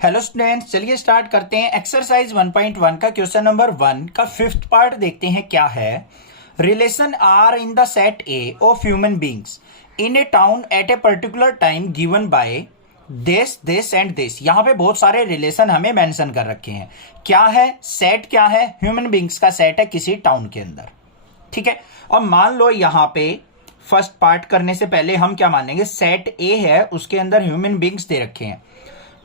Hello students, चलिए start करते हैं। एक्सरसाइज 1.1 का क्वेश्चन नंबर 1 का फिफ्थ पार्ट देखते हैं क्या है। Relation R in the set A of human beings in a town at a particular time given by this this and this. यहां पे बहुत सारे रिलेशन हमें मेंशन कर रखे हैं। क्या है सेट? क्या है? ह्यूमन बींग्स का सेट है किसी टाउन के अंदर। ठीक है, और मान लो यहां पे फर्स्ट पार्ट करने से पहले हम क्या मान लेंगे, सेट ए है उसके अंदर ह्यूमन बींग्स दे रखे हैं।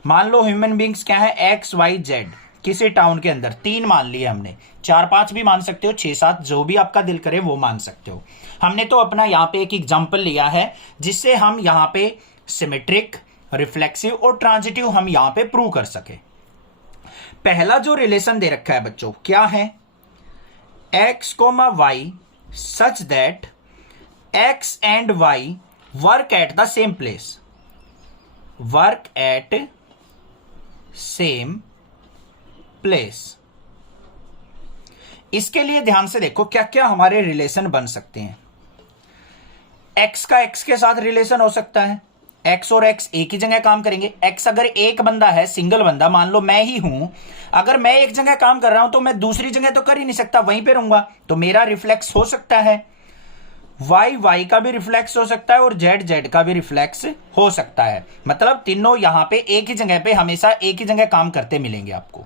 मान लो ह्यूमन बींग्स क्या है, एक्स वाई जेड किसी टाउन के अंदर। 3 मान लिए हमने, 4-5 भी मान सकते हो, 6-7 जो भी आपका दिल करे वो मान सकते हो। हमने तो अपना यहाँ पे एक एग्जांपल लिया है जिससे हम यहाँ पे सिमेट्रिक, रिफ्लेक्सिव और ट्रांजिटिव हम यहाँ पे प्रूव कर सके। पहला जो रिलेशन दे रखा है बच्चों क्या है, X comma Y such that X and Y work at the same place. Work at same place. इसके लिए ध्यान से देखो क्या क्या हमारे रिलेशन बन सकते हैं। एक्स का एक्स के साथ रिलेशन हो सकता है। एक्स और एक्स एक ही जगह काम करेंगे। एक्स अगर एक बंदा है, सिंगल बंदा, मान लो मैं ही हूं, अगर मैं एक जगह काम कर रहा हूं तो मैं दूसरी जगह तो कर ही नहीं सकता, वहीं पे रहूंगा, तो मेरा रिफ्लेक्स हो सकता है। वाई वाई का भी रिफ्लेक्स हो सकता है और जेड जेड का भी रिफ्लेक्स हो सकता है। मतलब तीनों यहां पे एक ही जगह पे हमेशा एक ही जगह काम करते मिलेंगे आपको।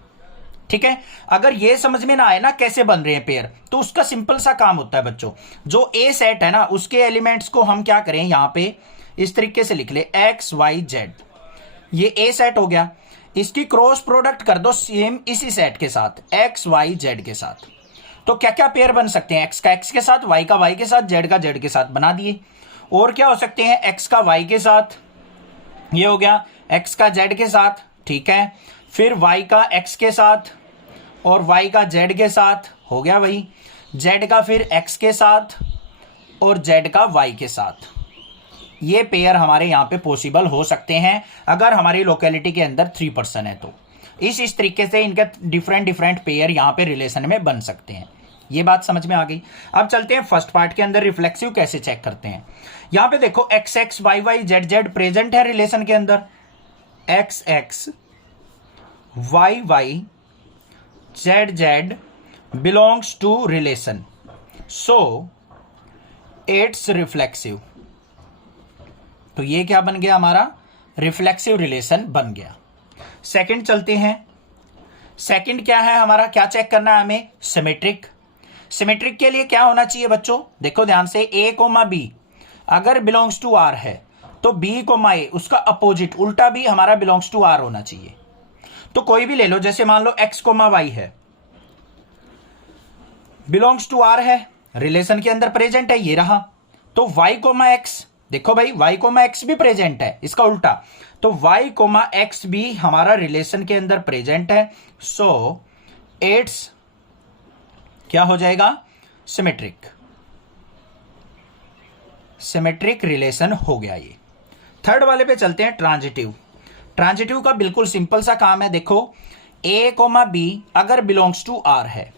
ठीक है, अगर ये समझ में ना आए ना कैसे बन रहे हैं पेयर, तो उसका सिंपल सा काम होता है बच्चों, जो ए सेट है ना उसके एलिमेंट्स को हम क्या करें, यहां पे इस तरीके से लिख ले, एक्स वाई जेड। ये ए सेट हो गया, इसकी क्रॉस प्रोडक्ट कर दो सेम इसी सेट के साथ, एक्स वाई जेड के साथ। तो क्या क्या पेयर बन सकते हैं, एक्स का एक्स के साथ, वाई का वाई के साथ, जेड का जेड के साथ बना दिए। और क्या हो सकते हैं, एक्स का वाई के साथ, ये हो गया, एक्स का जेड के साथ, ठीक है, फिर वाई का एक्स के साथ और वाई का जेड के साथ, हो गया वही, जेड का फिर एक्स के साथ और जेड का वाई के साथ। ये पेयर हमारे यहां पे पॉसिबल हो सकते हैं अगर हमारी लोकेलिटी के अंदर 3 पर्सन है तो। इस तरीके से इनके डिफरेंट डिफरेंट पेयर यहां पे रिलेशन में बन सकते हैं। ये बात समझ में आ गई। अब चलते हैं फर्स्ट पार्ट के अंदर, रिफ्लेक्सिव कैसे चेक करते हैं। यहां पे देखो X X Y Y Z Z present है रिलेशन के अंदर। X X Y Y Z Z belongs to relation, so it's reflexive. तो ये क्या बन गया, हमारा रिफ्लेक्सिव रिलेशन बन गया। सेकंड चलते हैं। सेकंड क्या है हमारा, क्या चेक करना है हमें, सिमेट्रिक। सिमेट्रिक के लिए क्या होना चाहिए बच्चों, देखो ध्यान से, ए कोमा बी अगर बिलोंग्स टू आर है तो बी कोमा ए उसका अपोजिट उल्टा भी हमारा बिलोंग्स टू आर होना चाहिए। तो कोई भी ले लो, जैसे मान लो एक्स कोमा वाई है, बिलोंग्स टू आर है, रिलेशन के अंदर प्रेजेंट है, ये रहा। तो वाई कोमा एक्स, देखो भाई वाई कोमा एक्स भी प्रेजेंट है, इसका उल्टा, तो वाई कोमा एक्स भी हमारा रिलेशन के अंदर प्रेजेंट है, सो इट्स क्या हो जाएगा, सिमेट्रिक। सिमेट्रिक रिलेशन हो गया ये। थर्ड वाले पे चलते हैं, ट्रांजिटिव। ट्रांजिटिव का बिल्कुल सिंपल सा काम है, देखो ए कोमा बी अगर बिलोंग्स टू आर है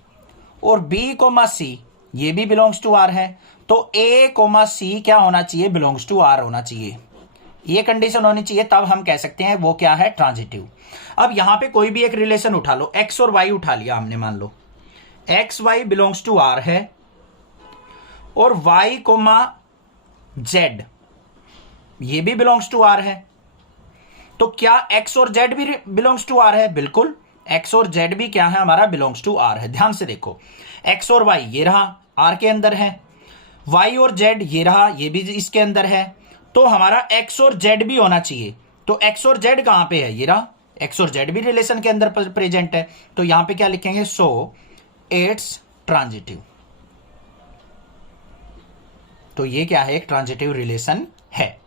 और बी कोमा सी ये भी बिलोंग्स टू आर है, तो ए कोमा सी क्या होना चाहिए, बिलोंग्स टू आर होना चाहिए। ये कंडीशन होनी चाहिए, तब हम कह सकते हैं वो क्या है, ट्रांजिटिव। अब यहां पे कोई भी एक रिलेशन उठा लो, एक्स और वाई उठा लिया हमने, मान लो X Y belongs to R है और वाई कोमा जेड ये भी बिलोंग्स टू आर है, तो क्या एक्स और जेड भी बिलोंग्स टू आर है, बिल्कुल एक्स और जेड भी क्या है हमारा, बिलोंग्स टू आर है। ध्यान से देखो, एक्स और वाई ये रहा आर के अंदर है, वाई और जेड ये रहा ये भी इसके अंदर है, तो हमारा एक्स और जेड भी होना चाहिए। तो एक्स और जेड कहां पे है, ये रहा, एक्स और जेड भी रिलेशन के अंदर प्रेजेंट है, तो यहां पे क्या लिखेंगे, सो इट्स ट्रांजिटिव। तो ये क्या है, एक ट्रांजिटिव रिलेशन है।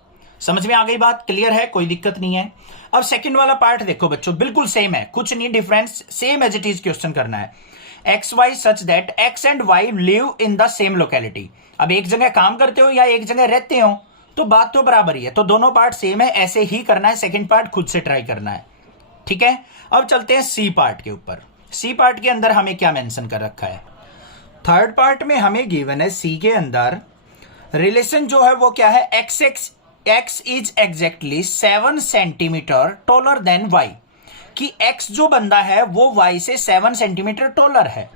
समझ में आ गई बात, क्लियर है, कोई दिक्कत नहीं है। अब सेकंड वाला पार्ट देखो बच्चों, बिल्कुल सेम है, कुछ नहीं difference, same as it is question करना है। X Y such that X and Y live in the same locality. अब एक जगह काम करते हो या एक जगह रहते हो तो बात तो बराबर ही है, तो दोनों पार्ट सेम है, ऐसे ही करना है। सेकंड पार्ट खुद से ट्राई करना है, ठीक है। अब चलते हैं सी पार्ट के ऊपर। सी पार्ट के अंदर हमें क्या मेंशन कर रखा है, थर्ड पार्ट में हमें गिवन है सी के अंदर रिलेशन जो है वो क्या है, X is exactly 7 centimetre taller than Y. कि x जो बंदा है वो y से 7 सेंटीमीटर टॉलर है।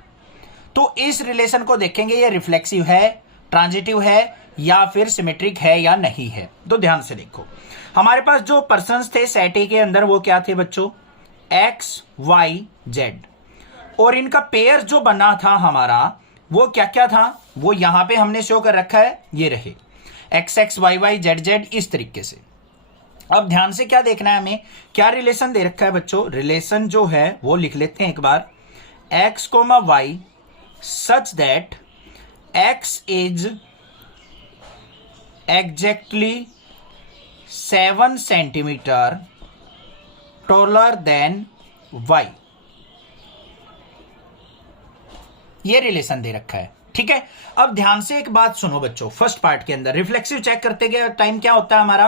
तो इस रिलेशन को देखेंगे ये रिफ्लेक्सिव है, ट्रांजिटिव है या फिर सिमेट्रिक है या नहीं है। तो ध्यान से देखो, हमारे पास जो पर्सन्स थे सेट ए के अंदर वो क्या थे बच्चों, x y z, और इनका पेयर जो बना था हमारा वो क्या क्या था, वो यहां पे हमने शो कर रखा है, ये रहे x x y y z z इस तरीके से। अब ध्यान से क्या देखना है हमें, क्या रिलेशन दे रखा है बच्चों, रिलेशन जो है वो लिख लेते हैं एक बार, x comma y such that x is exactly 7 centimetre taller than y। ये रिलेशन दे रखा है, ठीक है। अब ध्यान से एक बात सुनो बच्चों, फर्स्ट पार्ट के अंदर रिफ्लेक्सिव चेक करते गए टाइम क्या होता है हमारा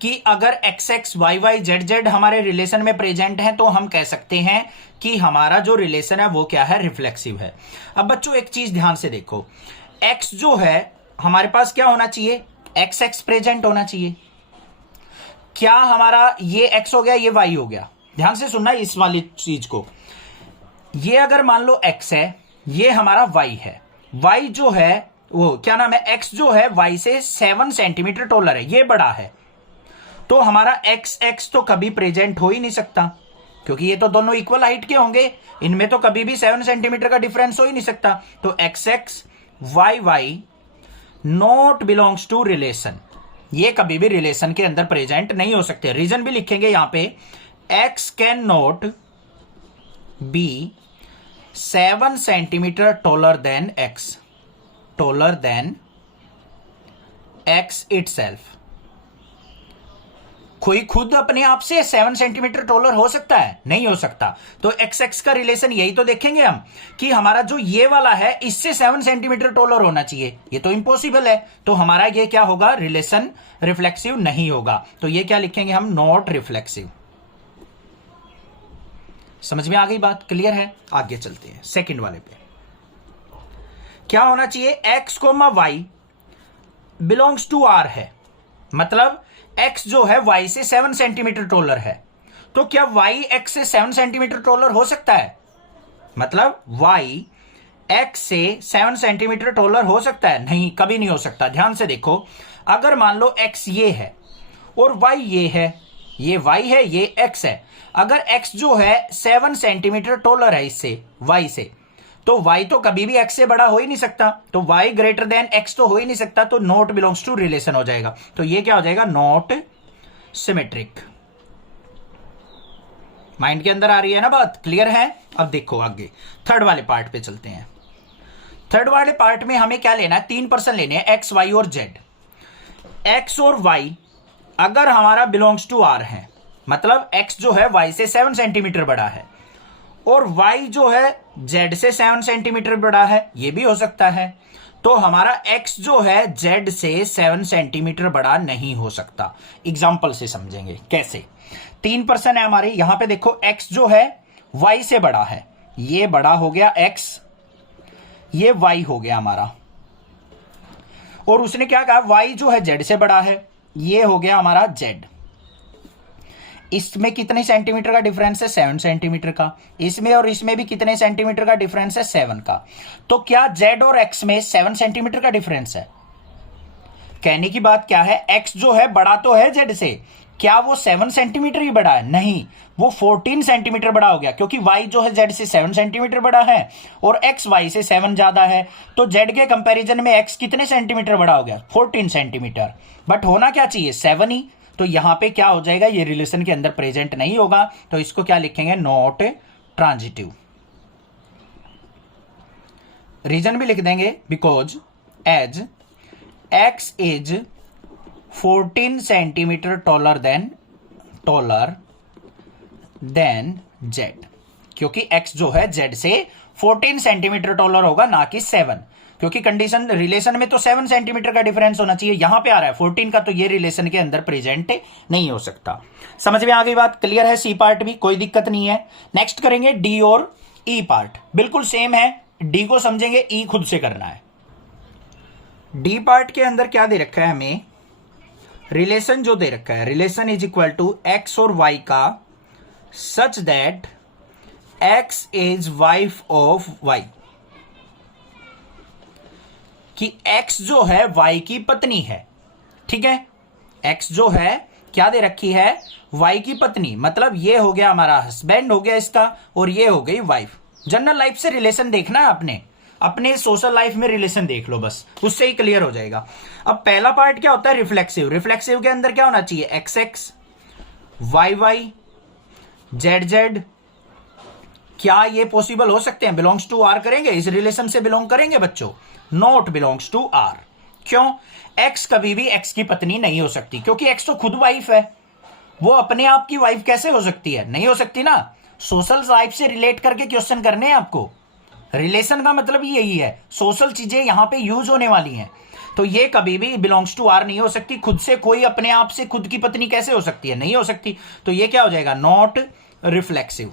कि अगर X X Y Y Z Z हमारे रिलेशन में प्रेजेंट है तो हम कह सकते हैं कि हमारा जो रिलेशन है वो क्या है, रिफ्लेक्सिव है। अब बच्चों एक चीज ध्यान से देखो, एक्स जो है हमारे पास क्या होना चाहिए, एक्स एक्स प्रेजेंट होना चाहिए। क्या हमारा ये एक्स हो गया, ये वाई हो गया। ध्यान से सुनना इस वाली चीज को, ये अगर मान लो एक्स है, ये हमारा वाई है, वाई जो है वो क्या नाम है, एक्स जो है वाई से 7 सेंटीमीटर टॉलर है, ये बड़ा है। तो हमारा एक्स एक्स तो कभी प्रेजेंट हो ही नहीं सकता, क्योंकि ये तो दोनों इक्वल हाइट के होंगे, इनमें तो कभी भी 7 सेंटीमीटर का डिफरेंस हो ही नहीं सकता। तो X X Y Y not belongs to relation, ये कभी भी रिलेशन के अंदर प्रेजेंट नहीं हो सकते। रीजन भी लिखेंगे यहां पे, x can not be 7 centimetre taller then x, taller than x itself. कोई खुद अपने आप से 7 सेंटीमीटर टॉलर हो सकता है, नहीं हो सकता। तो एक्स एक्स का रिलेशन यही तो देखेंगे हम कि हमारा जो ये वाला है इससे 7 सेंटीमीटर टॉलर होना चाहिए, ये तो इम्पॉसिबल है। तो हमारा ये क्या होगा, रिलेशन रिफ्लेक्सिव नहीं होगा। तो ये क्या लिखेंगे हम, नॉट रिफ्लेक्सिव। समझ में आ गई बात, क्लियर है। आगे चलते हैं सेकंड वाले पे। क्या होना चाहिए, x comma Y belongs to r है, मतलब x जो है y से 7 सेंटीमीटर टॉलर है। तो क्या y x से 7 सेंटीमीटर टॉलर हो सकता है, मतलब y x से 7 सेंटीमीटर टॉलर हो सकता है, नहीं, कभी नहीं हो सकता। ध्यान से देखो, अगर मान लो x ये है और y ये है, ये y है ये x है, अगर x जो है 7 सेंटीमीटर टॉलर है इससे y से, तो y तो कभी भी x से बड़ा हो ही नहीं सकता, तो y ग्रेटर देन x तो हो ही नहीं सकता, तो नॉट बिलोंग्स टू रिलेशन हो जाएगा। तो ये क्या हो जाएगा, नॉट सिमेट्रिक। माइंड के अंदर आ रही है ना बात, क्लियर है। अब देखो आगे थर्ड वाले पार्ट पे चलते हैं। थर्ड वाले पार्ट में हमें क्या लेना है, 3 पर्सन लेने हैं, x y और z। x और y अगर हमारा बिलोंग्स टू r है, मतलब x जो है y से 7 सेंटीमीटर बड़ा है, और y जो है z से 7 सेंटीमीटर बड़ा है, ये भी हो सकता है। तो हमारा x जो है z से 7 सेंटीमीटर बड़ा नहीं हो सकता। एग्जाम्पल से समझेंगे कैसे। 3 पर्सन है हमारे, यहां पे देखो x जो है y से बड़ा है, ये बड़ा हो गया x, ये y हो गया हमारा, और उसने क्या कहा, y जो है z से बड़ा है, ये हो गया हमारा z। इसमें कितने सेंटीमीटर का डिफरेंस है, 7 सेंटीमीटर का। इसमें और इसमें भी कितने सेंटीमीटर का डिफरेंस है, 7 का। तो क्या z और x में 7 सेंटीमीटर का डिफरेंस है। कहने की बात क्या है, x जो है बड़ा तो है z से, क्या वो 7 सेंटीमीटर ही बड़ा है, नहीं, वो 14 सेंटीमीटर बड़ा हो गया, क्योंकि y जो है z से 7 सेंटीमीटर बड़ा है और x y से 7 ज्यादा है। तो z के कंपैरिजन में x कितने सेंटीमीटर बड़ा हो गया, 14 सेंटीमीटर। बट होना क्या चाहिए, 7 ही। तो यहां पे क्या हो जाएगा, ये रिलेशन के अंदर प्रेजेंट नहीं होगा, तो इसको क्या लिखेंगे, नॉट ट्रांजिटिव। रीजन भी लिख देंगे, because as x is 14 centimetre taller than z, क्योंकि x जो है z से 14 सेंटीमीटर टॉलर होगा, ना कि 7, क्योंकि कंडीशन रिलेशन में तो 7 सेंटीमीटर का डिफरेंस होना चाहिए, यहां पे आ रहा है 14 का, तो ये रिलेशन के अंदर प्रेजेंट नहीं हो सकता। समझ में आ गई बात, क्लियर है। सी पार्ट भी कोई दिक्कत नहीं है। नेक्स्ट करेंगे डी और ई पार्ट, बिल्कुल सेम है। डी को समझेंगे, ई खुद से करना है। डी पार्ट के अंदर क्या दे रखा है हमें, रिलेशन जो दे रखा है, relation is equal to X और वाई का such that X is wife of Y, कि एक्स जो है वाई की पत्नी है। ठीक है, एक्स जो है क्या दे रखी है, वाई की पत्नी, मतलब ये हो गया हमारा हस्बैंड हो गया इसका, और ये हो गई वाइफ। जनरल लाइफ से रिलेशन देखना है आपने, अपने सोशल लाइफ में रिलेशन देख लो बस, उससे ही क्लियर हो जाएगा। अब पहला पार्ट क्या होता है, रिफ्लेक्सिव। रिफ्लेक्सिव के अंदर क्या होना चाहिए, X X, Y Y, Z Z. क्या ये पॉसिबल हो सकते हैं, बिलोंग्स टू आर करेंगे, इस रिलेशन से बिलोंग करेंगे बच्चों, नॉट बिलोंग्स टू आर। क्यों, एक्स कभी भी एक्स की पत्नी नहीं हो सकती, क्योंकि एक्स तो खुद वाइफ है, वो अपने आप की वाइफ कैसे हो सकती है, नहीं हो सकती ना। सोशल लाइफ से रिलेट करके क्वेश्चन करने हैं आपको, रिलेशन का मतलब यही है, सोशल चीजें यहां पे यूज होने वाली हैं। तो ये कभी भी बिलोंग्स टू आर नहीं हो सकती, खुद से कोई अपने आप से खुद की पत्नी कैसे हो सकती है, नहीं हो सकती। तो ये क्या हो जाएगा, नॉट रिफ्लेक्सिव।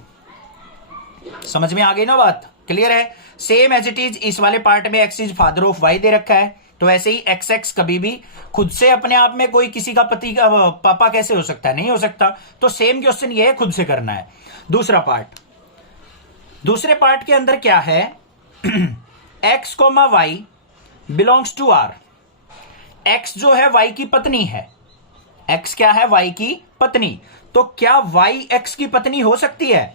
समझ में आ गई ना बात, क्लियर है। सेम एज इट इज इस वाले पार्ट में x is father of why they रखा है, तो ऐसे ही एक्स एक्स कभी भी खुद से अपने आप में कोई किसी का पति का पापा कैसे हो सकता है, नहीं हो सकता। तो सेम क्वेश्चन ये है, खुद से करना है। दूसरा पार्ट, दूसरे पार्ट के अंदर क्या है, X comma Y belongs to R. X जो है वाई की पत्नी है, एक्स क्या है, वाई की पत्नी। तो क्या वाई एक्स की पत्नी हो सकती है,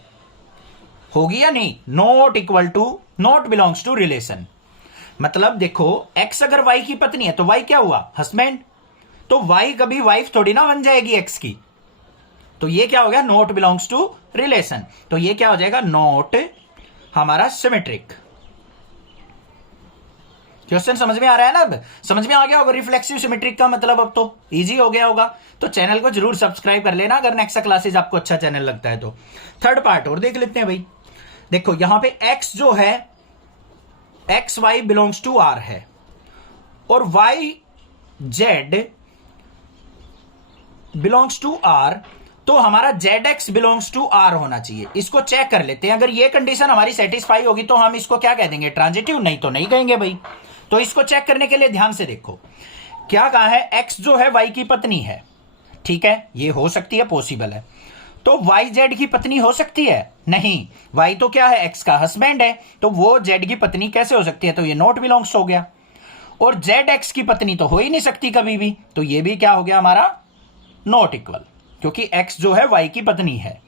होगी या नहीं, not equal to, not belongs to relation. मतलब देखो, एक्स अगर वाई की पत्नी है तो वाई क्या हुआ, हस्बैंड। तो वाई कभी वाइफ थोड़ी ना बन जाएगी एक्स की, तो ये क्या हो गया, नॉट बिलोंग्स टू रिलेशन। तो ये क्या हो जाएगा, नॉट हमारा सिमेट्रिक। क्वेश्चन समझ में आ रहा है ना, अब समझ में आ गया होगा रिफ्लेक्सिव सिमेट्रिक का मतलब, अब तो इजी हो गया होगा। तो चैनल को जरूर सब्सक्राइब कर लेना अगर नेक्स्ट क्लासेज आपको अच्छा चैनल लगता है तो। थर्ड पार्ट और देख लेते हैं भाई। देखो यहां पे x जो है, X Y belongs to R है, और Y Z belongs to R, तो हमारा Z X belongs to R होना चाहिए। इसको चेक कर लेते हैं, अगर ये कंडीशन हमारी सेटिस्फाई होगी तो हम इसको क्या कह देंगे, ट्रांजिटिव, नहीं तो नहीं कहेंगे भाई। तो इसको चेक करने के लिए ध्यान से देखो, क्या कहा है, एक्स जो है वाई की पत्नी है, ठीक है, ये हो सकती है, पॉसिबल है। तो वाई जेड की पत्नी हो सकती है, नहीं, वाई तो क्या है, एक्स का हस्बैंड है, तो वो जेड की पत्नी कैसे हो सकती है, तो ये नॉट बिलोंग्स हो गया। और जेड एक्स की पत्नी तो हो ही नहीं सकती कभी भी, तो ये भी क्या हो गया हमारा, नॉट इक्वल, क्योंकि एक्स जो है वाई की पत्नी है।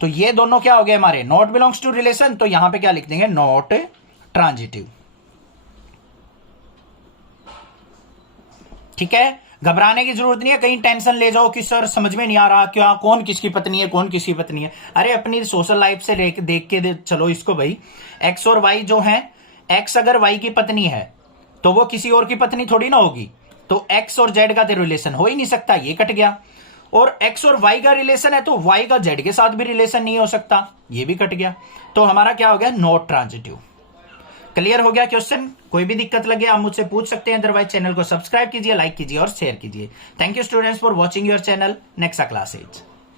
तो ये दोनों क्या हो गए हमारे, नॉट बिलोंग्स टू रिलेशन। तो यहां पे क्या लिख देंगे, नॉट ट्रांजिटिव। ठीक है, घबराने की जरूरत नहीं है, कहीं टेंशन ले जाओ कि सर समझ में नहीं आ रहा, क्या कौन किसकी पत्नी है, कौन किसकी पत्नी है। अरे अपनी सोशल लाइफ से देख के चलो इसको भाई। एक्स और वाई जो है, एक्स अगर वाई की पत्नी है तो वो किसी और की पत्नी थोड़ी ना होगी, तो एक्स और जेड का तो रिलेशन हो ही नहीं सकता, ये कट गया। और एक्स और वाई का रिलेशन है तो वाई का जेड के साथ भी रिलेशन नहीं हो सकता, ये भी कट गया। तो हमारा क्या हो गया, नॉट ट्रांजिटिव। क्लियर हो गया क्वेश्चन, कोई भी दिक्कत लगे आप मुझसे पूछ सकते हैं, अदरवाइज चैनल को सब्सक्राइब कीजिए, लाइक कीजिए और शेयर कीजिए। Thank you students for watching your channel. Next classes.